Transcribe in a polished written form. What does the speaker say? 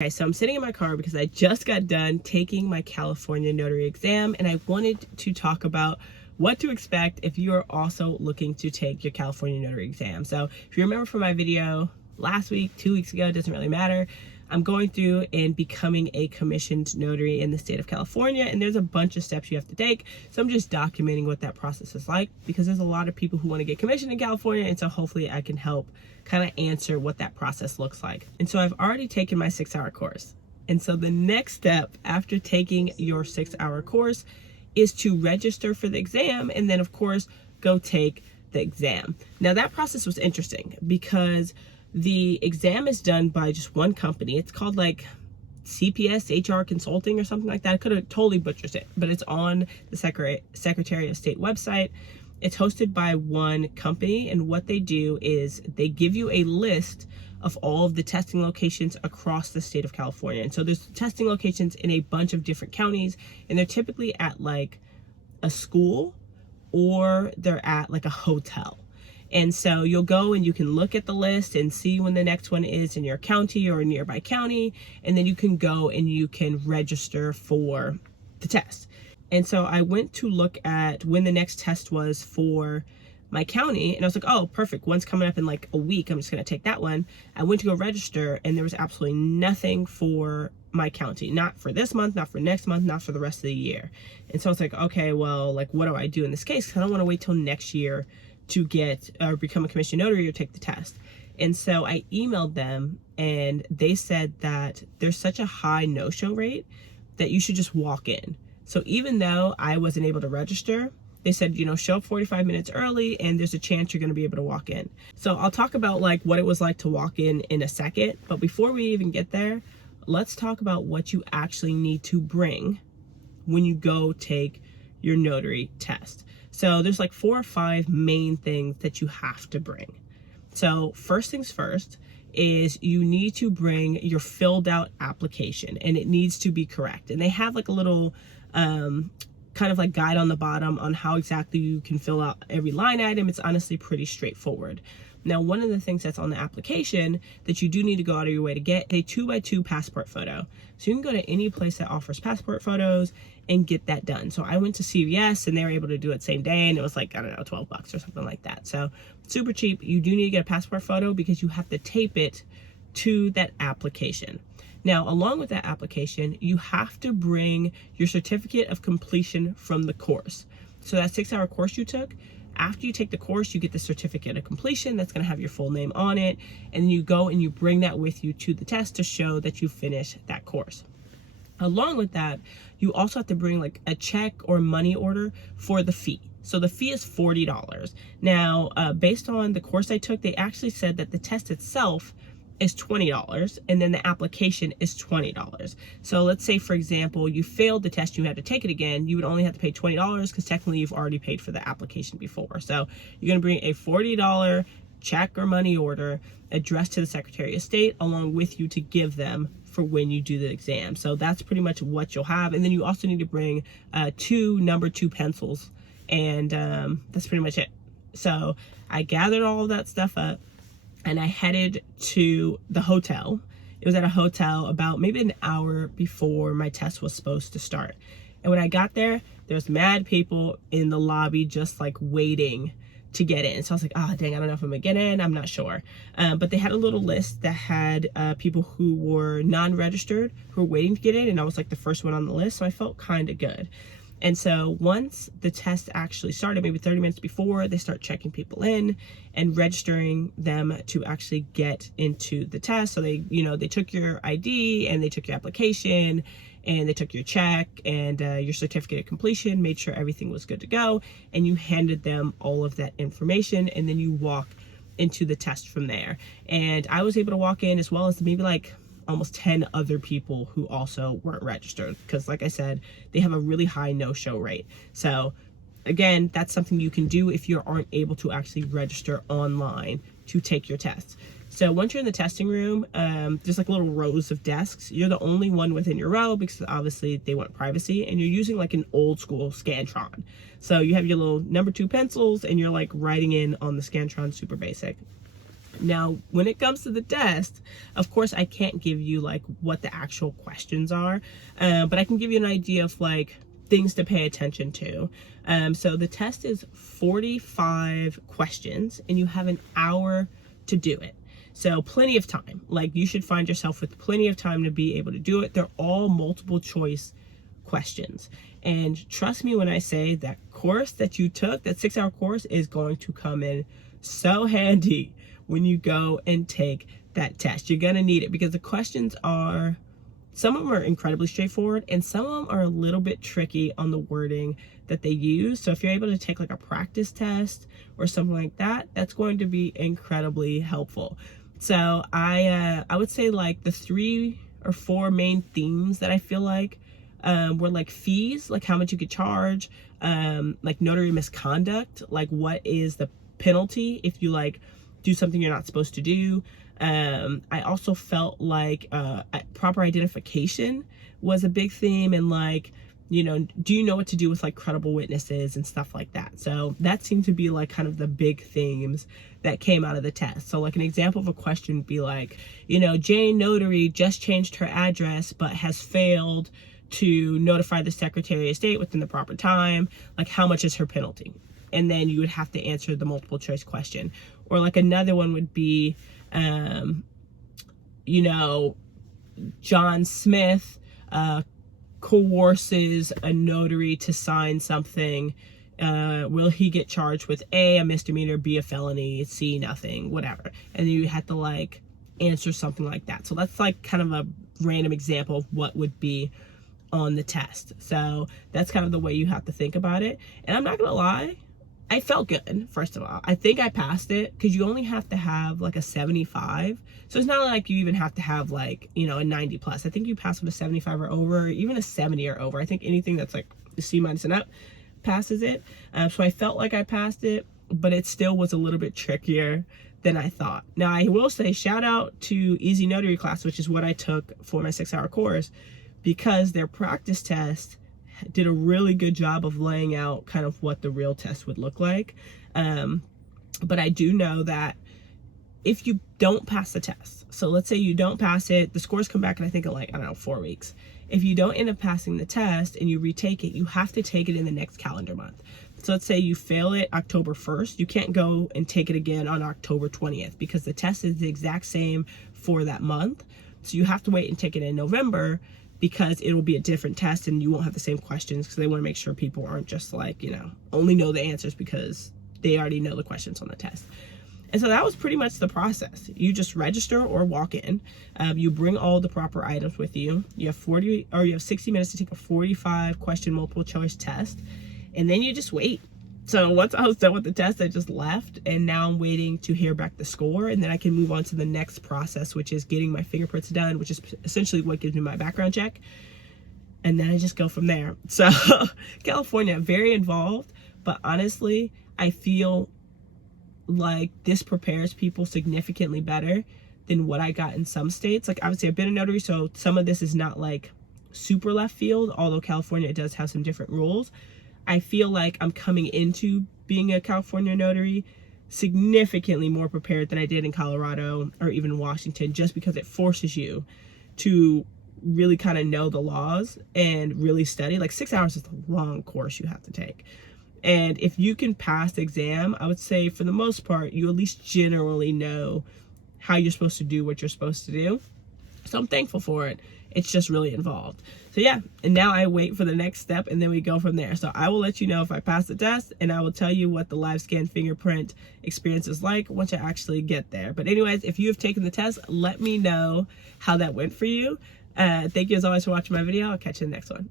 Okay, so I'm sitting in my car because I just got done taking my California Notary Exam, and I wanted to talk about what to expect if you are also looking to take your California Notary Exam. So if you remember from my video last week, 2 weeks ago, it doesn't really matter. I'm going through and becoming a commissioned notary in the state of California, and there's a bunch of steps you have to take. So I'm just documenting what that process is like because there's a lot of people who want to get commissioned in California, and so hopefully I can help kind of answer what that process looks like. And so I've already taken my 6-hour course. And so the next step after taking your 6-hour course is to register for the exam and then of course go take the exam. Now that process was interesting because the exam is done by just one company. It's called like CPS HR Consulting or something like that. I could have totally butchered it, but it's on the Secretary of State website. It's hosted by one company, and what they do is they give you a list of all of the testing locations across the state of California. And so there's testing locations in a bunch of different counties, and they're typically at like a school or they're at like a hotel. And so you'll go and you can look at the list and see when the next one is in your county or a nearby county, and then you can go and you can register for the test. And so I went to look at when the next test was for my county, and I was like, oh, perfect. One's coming up in like a week. I'm just going to take that one. I went to go register, and there was absolutely nothing for my county. Not for this month, not for next month, not for the rest of the year. And so I was like, okay, well, like, what do I do in this case? Because I don't want to wait till next year to get or become a commissioned notary or take the test. And so I emailed them, and they said that there's such a high no-show rate that you should just walk in. So even though I wasn't able to register, they said, you know, show up 45 minutes early and there's a chance you're going to be able to walk in. So I'll talk about like what it was like to walk in a second. But before we even get there, let's talk about what you actually need to bring when you go take your notary test. So there's like 4 or 5 main things that you have to bring. So first things first is you need to bring your filled out application, and it needs to be correct. And they have like a little kind of like guide on the bottom on how exactly you can fill out every line item. It's honestly pretty straightforward. Now, one of the things that's on the application that you do need to go out of your way to get a 2x2 passport photo. So you can go to any place that offers passport photos and get that done. So I went to CVS and they were able to do it same day, and it was like, I don't know, $12 or something like that. So super cheap. You do need to get a passport photo because you have to tape it to that application. Now, along with that application, you have to bring your certificate of completion from the course. So that 6-hour course you took, after you take the course, you get the certificate of completion that's going to have your full name on it. And then you go and you bring that with you to the test to show that you finished that course. Along with that, you also have to bring like a check or money order for the fee. So the fee is $40. Now, based on the course I took, they actually said that the test itself is $20, and then the application is $20. So let's say, for example, you failed the test, you had to take it again, you would only have to pay $20 because technically you've already paid for the application before. So you're going to bring a $40 check or money order addressed to the Secretary of State along with you to give them for when you do the exam. So that's pretty much what you'll have. And then you also need to bring 2 number 2 pencils, and that's pretty much it. So I gathered all of that stuff up, and I headed to the hotel. It was at a hotel about maybe an hour before my test was supposed to start. And when I got there, there's mad people in the lobby just like waiting to get in. So I was like, oh, dang, I don't know if I'm gonna get in. I'm not sure. But they had a little list that had people who were non-registered who were waiting to get in. And I was like the first one on the list. So I felt kind of good. And so once the test actually started, maybe 30 minutes before, they start checking people in and registering them to actually get into the test. So they, you know, they took your ID and they took your application and they took your check and your certificate of completion, made sure everything was good to go, and you handed them all of that information, and then you walk into the test from there. And I was able to walk in as well as maybe like almost 10 other people who also weren't registered because, like I said, they have a really high no-show rate. So again, that's something you can do if you aren't able to actually register online to take your test. So once you're in the testing room, there's like little rows of desks. You're the only one within your row because obviously they want privacy, and you're using like an old school Scantron. So you have your little number 2 pencils and you're like writing in on the Scantron, super basic. Now, when it comes to the test, of course, I can't give you like what the actual questions are, but I can give you an idea of like things to pay attention to. So the test is 45 questions and you have an hour to do it. So plenty of time. Like, you should find yourself with plenty of time to be able to do it. They're all multiple choice questions. And trust me when I say that course that you took, that 6-hour course, is going to come in so handy when you go and take that test. You're gonna need it because the questions are, some of them are incredibly straightforward and some of them are a little bit tricky on the wording that they use. So if you're able to take like a practice test or something like that, that's going to be incredibly helpful. So I would say like the 3 or 4 main themes that I feel like were like fees, like how much you could charge, like notary misconduct, like what is the penalty if you like do something you're not supposed to do. I also felt like proper identification was a big theme, and like, you know, do you know what to do with like credible witnesses and stuff like that. So that seemed to be like kind of the big themes that came out of the test. So like an example of a question would be like, you know, Jane Notary just changed her address but has failed to notify the Secretary of State within the proper time. Like, how much is her penalty? And then you would have to answer the multiple choice question. Or like another one would be, you know, John Smith coerces a notary to sign something. Will he get charged with A, a misdemeanor, B, a felony, C, nothing, whatever. And you have to like answer something like that. So that's like kind of a random example of what would be on the test. So that's kind of the way you have to think about it. And I'm not gonna lie, I felt good. First of all, I think I passed it because you only have to have like a 75. So it's not like you even have to have like, you know, a 90 plus. I think you pass with a 75 or over, or even a 70 or over. I think anything that's like a C- and up passes it. So I felt like I passed it, but it still was a little bit trickier than I thought. Now I will say shout out to Easy Notary Class, which is what I took for my 6-hour course, because their practice test did a really good job of laying out kind of what the real test would look like. But I do know that if you don't pass the test, so let's say you don't pass it, the scores come back and I think in like, I don't know, 4 weeks. If you don't end up passing the test and you retake it, you have to take it in the next calendar month. So let's say you fail it October 1st, you can't go and take it again on October 20th because the test is the exact same for that month. So you have to wait and take it in November, because it will be a different test and you won't have the same questions, because they want to make sure people aren't just like, you know, only know the answers because they already know the questions on the test. And so that was pretty much the process. You just register or walk in. You bring all the proper items with you. You have 60 minutes to take a 45 question multiple choice test, and then you just wait. So once I was done with the test, I just left, and now I'm waiting to hear back the score, and then I can move on to the next process, which is getting my fingerprints done, which is essentially what gives me my background check. And then I just go from there. So California, very involved, but honestly, I feel like this prepares people significantly better than what I got in some states. Like, obviously I've been a notary, so some of this is not like super left field, although California does have some different rules. I feel like I'm coming into being a California notary significantly more prepared than I did in Colorado or even Washington, just because it forces you to really kind of know the laws and really study. Like 6 hours is a long course you have to take. And if you can pass the exam, I would say for the most part, you at least generally know how you're supposed to do what you're supposed to do. So I'm thankful for it. It's just really involved. So yeah, and now I wait for the next step and then we go from there. So I will let you know if I pass the test, and I will tell you what the live scan fingerprint experience is like once I actually get there. But anyways, if you have taken the test, let me know how that went for you. Thank you as always for watching my video. I'll catch you in the next one.